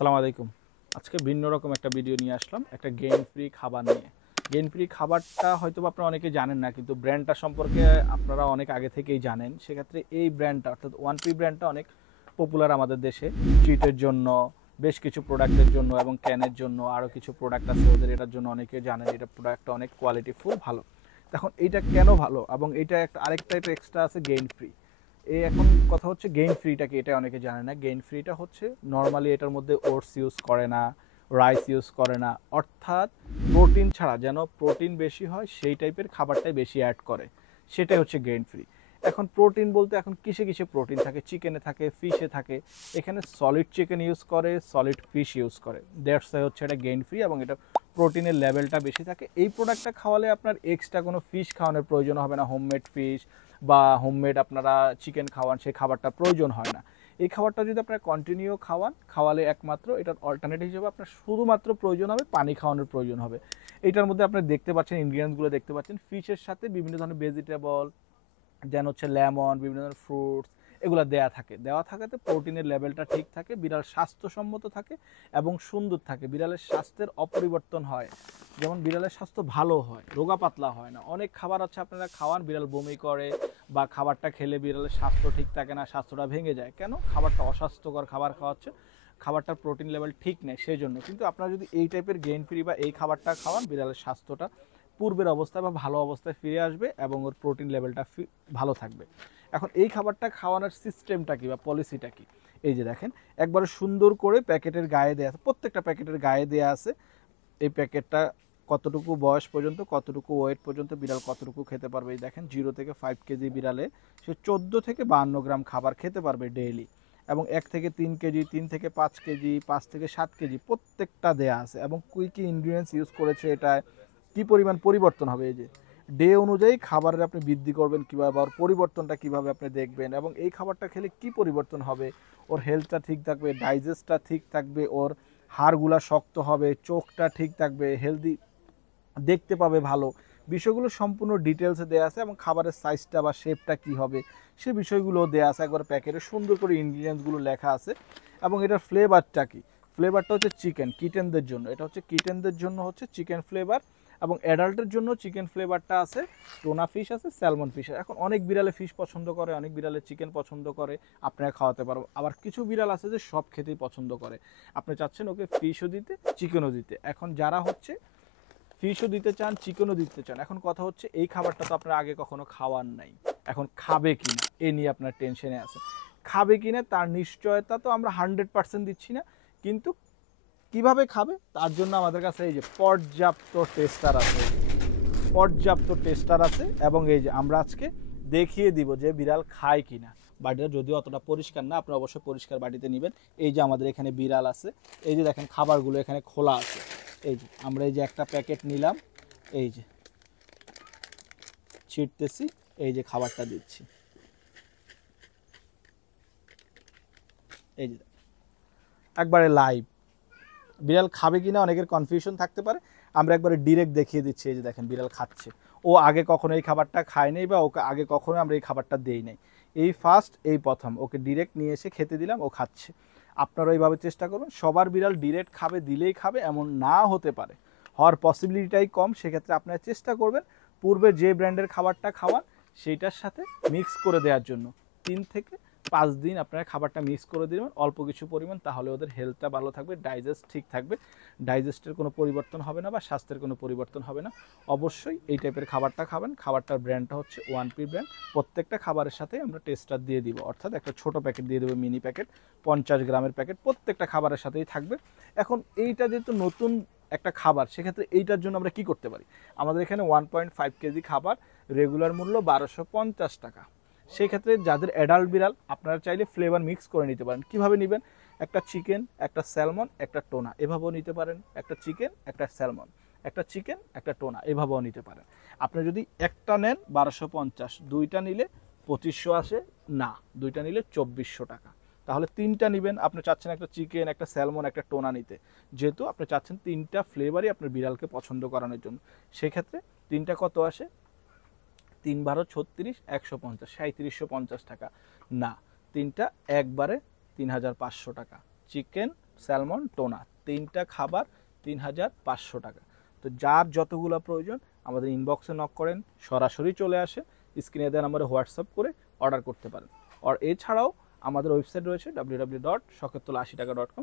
আসসালামু আলাইকুম। আজকে ভিন্ন রকম একটা ভিডিও নিয়ে আসলাম, একটা গেইন ফ্রি খাবার নিয়ে। গেইন ফ্রি খাবারটা হয়তো আপনারা অনেকে জানেন না, কিন্তু ব্র্যান্ডটা সম্পর্কে আপনারা অনেক আগে থেকেই জানেন। সেক্ষেত্রে এই ব্র্যান্ডটা অর্থাৎ ওয়ান পি ব্র্যান্ডটা অনেক পপুলার আমাদের দেশে। ট্রিটের জন্য, বেশ কিছু প্রোডাক্টের জন্য এবং ক্যানের জন্য আরও কিছু প্রোডাক্ট আছে ওদের, এটার জন্য অনেকে জানেন এটা প্রোডাক্টটা অনেক কোয়ালিটিফুল, ভালো। এখন এইটা কেন ভালো এবং এটা একটা আরেকটা এক্সট্রা আছে গেইন ফ্রি। এখন কথা হচ্ছে গেইন ফ্রিটা কি, এটা অনেকে জানে না। গেইন ফ্রিটা হচ্ছে নর্মালি এটার মধ্যে ওটস ইউজ করে না, রাইস ইউজ করে না, অর্থাৎ প্রোটিন ছাড়া, যেন প্রোটিন বেশি হয় সেই টাইপের খাবারটাই বেশি অ্যাড করে, সেটাই হচ্ছে গেইন ফ্রি। এখন প্রোটিন বলতে এখন কিসে কিসে প্রোটিন থাকে, চিকেনে থাকে, ফিশে থাকে। এখানে সলিড চিকেন ইউজ করে, সলিড ফিশ ইউজ করে, দ্যাটস হচ্ছে এটা গেইন ফ্রি এবং এটা প্রোটিনের লেভেলটা বেশি থাকে। এই প্রোডাক্টটা খাওয়ালে আপনার এক্সট্রা কোনো ফিশ খাওয়ানোর প্রয়োজন হবে না, হোমমেড ফিশ বা হোমমেড আপনারা চিকেন খাওয়ান, সেই খাবারটা প্রয়োজন হয় না। এই খাবারটা যদি আপনারা কন্টিনিউ খাওয়ালে একমাত্র এটার অল্টারনেটিভ হিসেবে আপনার শুধুমাত্র প্রয়োজন হবে পানি খাওয়ানোর প্রয়োজন হবে। এটার মধ্যে আপনি দেখতে পাচ্ছেন, ইনগ্রিডিয়েন্টসগুলো দেখতে পাচ্ছেন, ফিশের সাথে বিভিন্ন ধরনের ভেজিটেবল, যেন হচ্ছে লেমন, বিভিন্ন ধরনের ফ্রুটস, এগুলো দেওয়া থাকাতে প্রোটিনের লেভেলটা ঠিক থাকে, বিড়াল স্বাস্থ্যসম্মত থাকে এবং সুন্দর থাকে, বিড়ালের স্বাস্থ্যের অপরিবর্তন হয়, যেমন বিড়ালের স্বাস্থ্য ভালো হয়, রোগা পাতলা হয় না। অনেক খাবার আছে আপনারা খাওয়ান, বিড়াল বমি করে বা খাবারটা খেলে বিড়ালের স্বাস্থ্য ঠিক থাকে না, স্বাস্থ্যটা ভেঙে যায়, কেন? খাবারটা অস্বাস্থ্যকর খাবার খাওয়াচ্ছে, খাবারটার প্রোটিন লেভেল ঠিক নেই সেই জন্য। কিন্তু আপনারা যদি এই টাইপের গেইন ফ্রি বা এই খাবারটা খাওয়ান, বিড়ালের স্বাস্থ্যটা পূর্বের অবস্থায় বা ভালো অবস্থায় ফিরে আসবে এবং ওর প্রোটিন লেভেলটা ভালো থাকবে। এখন এই খাবারটা খাওয়ানোর সিস্টেমটা কি বা পলিসিটা কি, এই যে দেখেন, একবারে সুন্দর করে প্যাকেটের গায়ে দেওয়া আছে, প্রত্যেকটা প্যাকেটের গায়ে দেওয়া আছে এই প্যাকেটটা কতটুকু বয়স পর্যন্ত, কতটুকু ওয়েট পর্যন্ত বিড়াল কতটুকু খেতে পারবে। এই দেখেন, 0 থেকে 5 কেজি বিড়ালে সে 14 থেকে 52 গ্রাম খাবার খেতে পারবে ডেইলি, এবং 1 থেকে 3 কেজি, 3 থেকে 5 কেজি, 5 থেকে 7 কেজি প্রত্যেকটা দেয়া আছে, এবং কী কী ইনগ্রিডিয়েন্টস ইউজ করেছে, এটা কি পরিমাণ পরিবর্তন হবে, এই যে ডে অনুযায়ী খাবারের আপনি বৃদ্ধি করবেন কীভাবে, ওর পরিবর্তনটা কীভাবে আপনি দেখবেন, এবং এই খাবারটা খেলে কি পরিবর্তন হবে, ওর হেলথটা ঠিক থাকবে, ডাইজেস্টটা ঠিক থাকবে, ওর হাড়গুলা শক্ত হবে, চোখটা ঠিক থাকবে, হেলদি দেখতে পাবে ভালো, বিষয়গুলো সম্পূর্ণ ডিটেলসে দেওয়া আছে, এবং খাবারের সাইজটা বা শেপটা কি হবে সে বিষয়গুলো দেওয়া আছে, একবার প্যাকেটে সুন্দর করে ইনগ্রিডিয়েন্টসগুলো লেখা আছে। এবং এটার ফ্লেভারটা কি, ফ্লেভারটা হচ্ছে কিটেনদের জন্য, এটা হচ্ছে কিটেনদের জন্য হচ্ছে চিকেন ফ্লেভার, এবং অ্যাডাল্টের জন্য চিকেন ফ্লেভারটা আছে, টোনা ফিশ আছে, স্যালমন ফিশ। এখন অনেক বিড়ালে ফিশ পছন্দ করে, অনেক বিড়ালে চিকেন পছন্দ করে, আপনারা খাওয়াতে পারবো। আবার কিছু বিড়াল আছে যে সব খেতেই পছন্দ করে, আপনি চাচ্ছেন ওকে ফিশও দিতে, চিকেনও দিতে। এখন যারা হচ্ছে ফিশও দিতে চান, চিকেনও দিতে চান, এখন কথা হচ্ছে এই খাবারটা তো আপনার আগে কখনো খাওয়ার নাই, এখন খাবে কিনা এ নিয়ে আপনার টেনশনে আছে। খাবে কিনা তার নিশ্চয়তা তো আমরা 100% দিচ্ছি না, কিন্তু কিভাবে খাবে তার জন্য আমাদের কাছে এই যে পর্যাপ্ত টেস্টার আছে, এবং এই যে আমরা আজকে দেখিয়ে দিব যে বিড়াল খায় কিনা। বাড়িটা যদিও অতটা পরিষ্কার না, আপনি অবশ্যই পরিষ্কার বাড়িতে নেবেন। এই যে আমাদের এখানে বিড়াল আছে, এই যে দেখেন খাবারগুলো এখানে খোলা আছে, এই যে আমরা এই যে একটা প্যাকেট নিলাম, এই যে ছিটতেছি, এই যে খাবারটা দিচ্ছি, এই যে একবারে লাইভ। বিড়াল খাবে কিনা অনেকের কনফিউশন থাকতে পারে, আমরা একবারে ডিরেক্ট দেখিয়ে দিচ্ছি। এই যে দেখেন বিড়াল খাচ্ছে, ও আগে কখনো এই খাবারটা খায় নাই বা ওকে আগে কখনো আমরা এই খাবারটা দেই নাই, এই ফার্স্ট, এই প্রথম ওকে ডিরেক্ট নিয়ে এসে খেতে দিলাম, ও খাচ্ছে। আপনারা এইভাবে চেষ্টা করবেন। সবার বিড়াল ডিরেক্ট খাবে, দিলেই খাবে এমন না হতে পারে, হওয়ার পসিবিলিটিটাই কম। সেক্ষেত্রে আপনারা চেষ্টা করবেন পূর্বে যে ব্র্যান্ডের খাবারটা খাওয়ান সেইটার সাথে মিক্স করে দেওয়ার জন্য। 3 থেকে 5 দিন আপনারা খাবারটা মিক্স করে দিবেন অল্প কিছু পরিমাণ, তাহলে ওদের হেলথটা ভালো থাকবে, ডাইজেস্ট ঠিক থাকবে, ডাইজেস্টের কোনো পরিবর্তন হবে না বা স্বাস্থ্যের কোনো পরিবর্তন হবে না। অবশ্যই এই টাইপের খাবারটা খাবেন। খাবারটার ব্র্যান্ডটা হচ্ছে ওয়ান পি ব্র্যান্ড। প্রত্যেকটা খাবারের সাথে আমরা টেস্টার দিয়ে দিব, অর্থাৎ একটা ছোট প্যাকেট দিয়ে দেবো, মিনি প্যাকেট, 50 গ্রামের প্যাকেট, প্রত্যেকটা খাবারের সাথেই থাকবে। এখন এইটা যেহেতু নতুন একটা খাবার, সেক্ষেত্রে এইটার জন্য আমরা কি করতে পারি, আমাদের এখানে 1.5 কেজি খাবার রেগুলার মূল্য 1250 টাকা। সেই ক্ষেত্রে যাদের অ্যাডাল্ট বিড়াল, আপনারা চাইলে ফ্লেভার মিক্স করে নিতে পারেন। কিভাবে নেবেন, একটা চিকেন, একটা স্যালমন, একটা টোনা, এভাবেও নিতে পারেন, একটা চিকেন, একটা স্যালমন, একটা চিকেন, একটা টোনা, এভাবেও নিতে পারেন। আপনি যদি একটা নেন 1250, দুইটা নিলে 2500 আসে, না দুইটা নিলে 2400 টাকা। তাহলে তিনটা নেবেন, আপনি চাচ্ছেন একটা চিকেন, একটা স্যালমন, একটা টোনা নিতে, যেহেতু আপনি চাচ্ছেন তিনটা ফ্লেভারই আপনার বিড়ালকে পছন্দ করানোর জন্য, সেক্ষেত্রে তিনটা কত আসে, 3 12 36, 150, 3750 টাকা। না, তিনটা একবারে 3500 টাকা। চিকেন, স্যালমন, টোনা, 3টা খাবার 3500 টাকা। তো যার যতগুলো প্রয়োজন আমাদের ইনবক্সে নক করেন, সরাসরি চলে আসে, স্ক্রিনে দেওয়া নাম্বারে হোয়াটসঅ্যাপ করে অর্ডার করতে পারেন। আর এছাড়াও আমাদের ওয়েবসাইট রয়েছে www.shoketulashitaka.com,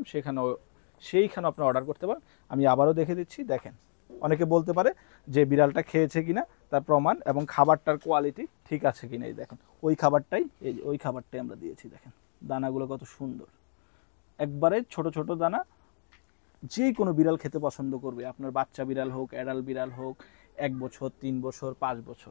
সেইখানে আপনি অর্ডার করতে পারেন। আমি আবারও দেখে দিচ্ছি, দেখেন অনেকে বলতে পারে যে বিড়ালটা খেয়েছে কিনা তার প্রমাণ এবং খাবারটার কোয়ালিটি ঠিক আছে কিনা। এই দেখেন ওই খাবারটাই আমরা দিয়েছি, দেখেন দানাগুলো কত সুন্দর, একবারে ছোট ছোট দানা, যে কোনো বিড়াল খেতে পছন্দ করবে, আপনার বাচ্চা বিড়াল হোক, অ্যাডাল্ট বিড়াল হোক, 1 বছর, 3 বছর, 5 বছর,